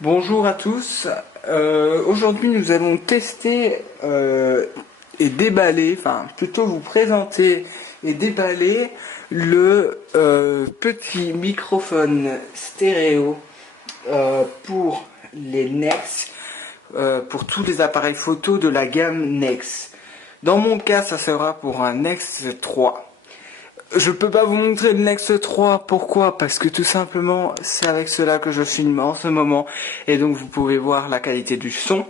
Bonjour à tous. Aujourd'hui, nous allons tester et déballer, enfin plutôt vous présenter et déballer le petit microphone stéréo pour les Nex, pour tous les appareils photo de la gamme Nex. Dans mon cas, ça sera pour un Nex 3. Je peux pas vous montrer le Nex 3, pourquoi? Parce que tout simplement, c'est avec cela que je filme en ce moment, et donc vous pouvez voir la qualité du son.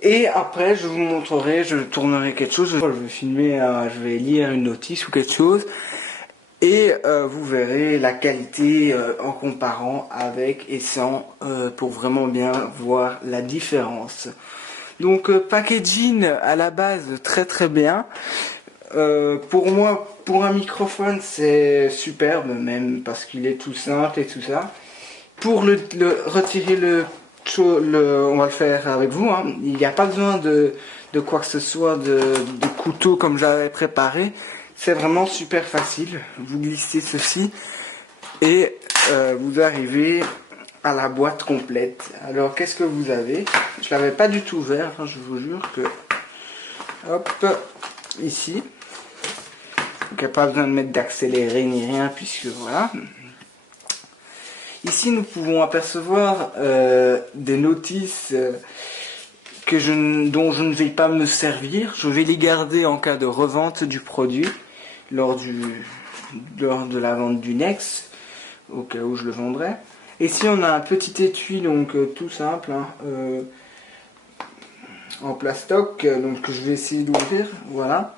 Et après, je vous montrerai, je tournerai quelque chose, je vais filmer, je vais lire une notice ou quelque chose, et vous verrez la qualité en comparant avec et sans, pour vraiment bien voir la différence. Donc packaging à la base très très bien. Pour moi, pour un microphone, c'est superbe, même parce qu'il est tout simple et tout ça. Pour retirer on va le faire avec vous, hein. Il n'y a pas besoin de quoi que ce soit, de couteau comme j'avais préparé. C'est vraiment super facile. Vous glissez ceci et vous arrivez à la boîte complète. Alors, qu'est-ce que vous avez? Je l'avais pas du tout ouvert, hein, je vous jure que... Hop, ici. Donc il n'y a pas besoin de mettre d'accéléré ni rien, puisque voilà. Ici nous pouvons apercevoir des notices dont je ne vais pas me servir. Je vais les garder en cas de revente du produit lors de la vente du Nex, au cas où je le vendrai. Ici on a un petit étui, donc tout simple, hein, en plastoc, donc je vais essayer d'ouvrir, voilà,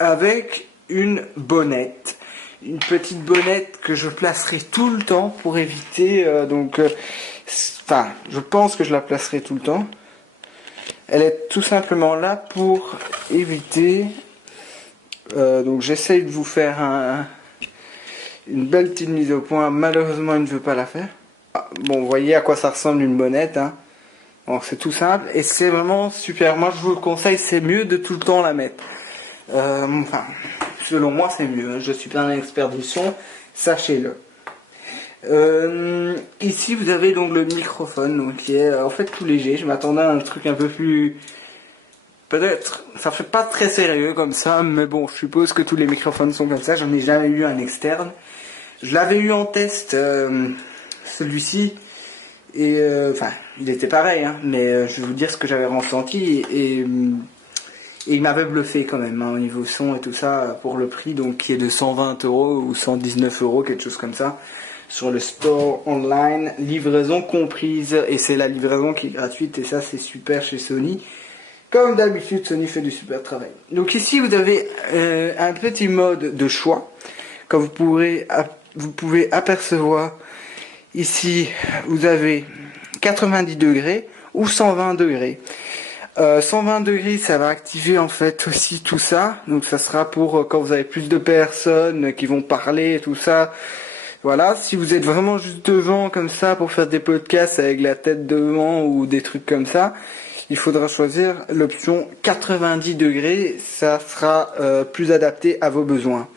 avec une bonnette, une petite bonnette que je placerai tout le temps pour éviter, enfin, je pense que je la placerai tout le temps. Elle est tout simplement là pour éviter, donc j'essaye de vous faire une belle petite mise au point. Malheureusement, il ne veut pas la faire. Bon, vous voyez à quoi ça ressemble une bonnette, hein. Donc c'est tout simple et c'est vraiment super. Moi, je vous le conseille, c'est mieux de tout le temps la mettre. Enfin, selon moi, c'est mieux. Je suis pas un expert du son, sachez-le. Ici, vous avez donc le microphone, donc qui est en fait tout léger. Je m'attendais à un truc un peu plus... Peut-être, ça fait pas très sérieux comme ça, mais bon, je suppose que tous les microphones sont comme ça. J'en ai jamais eu un externe. Je l'avais eu en test, celui-ci, et enfin, il était pareil, hein, mais je vais vous dire ce que j'avais ressenti, et il m'avait bluffé quand même, hein, au niveau son et tout ça, pour le prix, donc qui est de 120 € ou 119 €, quelque chose comme ça, sur le store online, livraison comprise, et c'est la livraison qui est gratuite, et ça c'est super chez Sony. Comme d'habitude, Sony fait du super travail. Donc ici, vous avez un petit mode de choix, comme vous pouvez apercevoir. Ici, vous avez 90 degrés ou 120 degrés. 120 degrés, ça va activer en fait aussi tout ça. Donc ça sera pour quand vous avez plus de personnes qui vont parler et tout ça. Voilà, si vous êtes vraiment juste devant comme ça pour faire des podcasts avec la tête devant ou des trucs comme ça, il faudra choisir l'option 90 degrés. Ça sera plus adapté à vos besoins.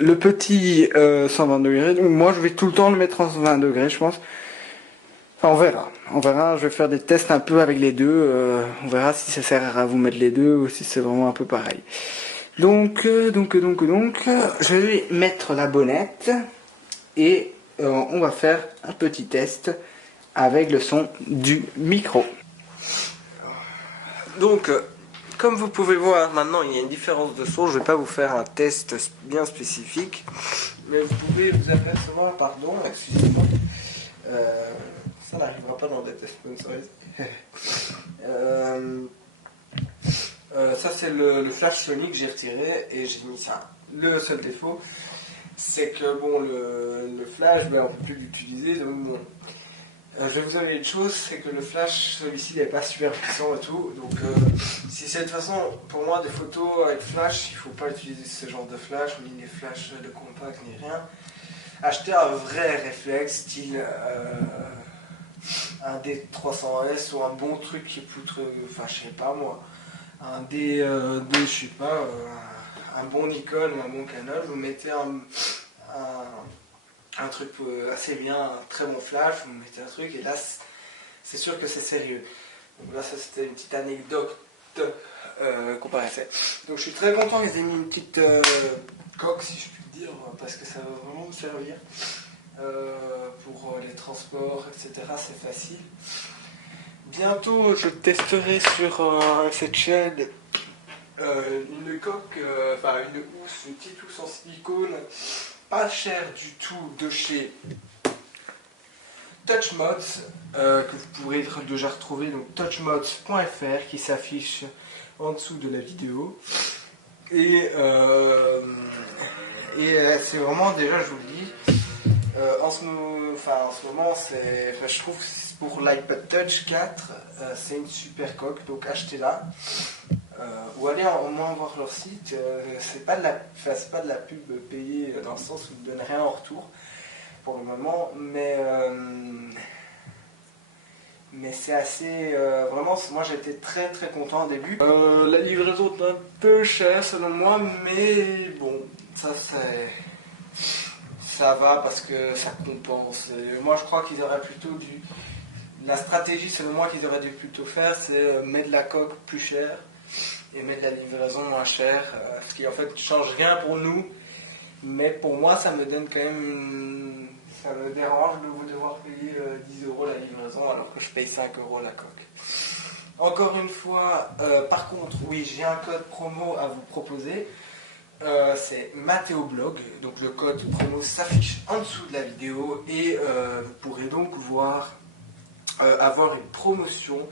Le petit 120 degrés, donc moi je vais tout le temps le mettre en 20 degrés, je pense. Enfin, on verra, je vais faire des tests un peu avec les deux, on verra si ça sert à vous mettre les deux ou si c'est vraiment un peu pareil. Donc, je vais mettre la bonnette et on va faire un petit test avec le son du micro. Donc, comme vous pouvez voir, maintenant il y a une différence de son. Je ne vais pas vous faire un test bien spécifique, mais vous pouvez vous apercevoir, pardon, excusez-moi, ça n'arrivera pas dans des tests sponsorisés. Ça c'est le flash Sony que j'ai retiré et j'ai mis ça. Le seul défaut, c'est que bon, le flash, on ne peut plus l'utiliser, donc bon. Je vais vous avouer une chose, c'est que le flash, celui-ci n'est pas super puissant et tout, donc si c'est de toute façon, pour moi, des photos avec flash, il ne faut pas utiliser ce genre de flash, ni les flashs de compact, ni rien. Achetez un vrai réflexe, style un D300S ou un bon truc qui est plus enfin je sais pas moi, un je sais pas, un bon Nikon ou un bon Canon, vous mettez un un truc assez bien, un très bon flash, vous mettez un truc et là c'est sûr que c'est sérieux. Donc là ça c'était une petite anecdote qu'on paraissait. Donc je suis très content qu'ils aient mis une petite coque si je puis dire parce que ça va vraiment me servir pour les transports etc. C'est facile. Bientôt je testerai sur cette chaîne une coque, enfin une housse, une petite housse en silicone, pas chère du tout de chez Touchmods, que vous pourrez déjà retrouver, donc touchmods.fr qui s'affiche en dessous de la vidéo. Et c'est vraiment, déjà je vous le dis, en ce moment, je trouve que pour l'iPod Touch 4, c'est une super coque, donc achetez-la. Ou allez au moins voir leur site. C'est pas de la pub payée dans le sens où ils ne donnent rien en retour pour le moment, mais c'est assez vraiment, moi j'étais très très content au début. La livraison est un peu chère selon moi, mais bon, ça va parce que ça compense. Et moi je crois qu'ils auraient plutôt dû, la stratégie selon moi qu'ils auraient dû plutôt faire, c'est mettre la coque plus chère et mettre la livraison moins chère, ce qui en fait ne change rien pour nous, mais pour moi ça me donne quand même, ça me dérange de vous devoir payer 10 € la livraison alors que je paye 5 € la coque. Encore une fois, par contre, oui, j'ai un code promo à vous proposer, c'est MathéoBlog, donc le code promo s'affiche en dessous de la vidéo et vous pourrez donc avoir une promotion,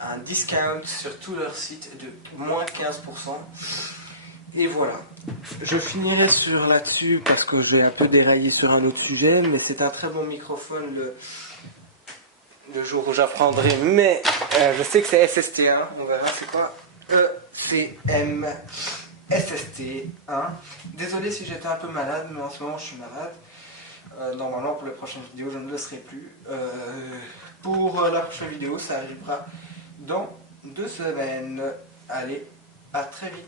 un discount sur tout leur site de moins 15%. Et voilà. Je finirai là-dessus parce que je vais un peu dérailler sur un autre sujet, mais c'est un très bon microphone le jour où j'apprendrai. Mais je sais que c'est SST1, on verra c'est quoi. ECM SST1. Désolé si j'étais un peu malade, mais en ce moment je suis malade. Normalement pour les prochaines vidéos je ne le serai plus. Pour la prochaine vidéo ça arrivera dans 2 semaines. Allez, à très vite.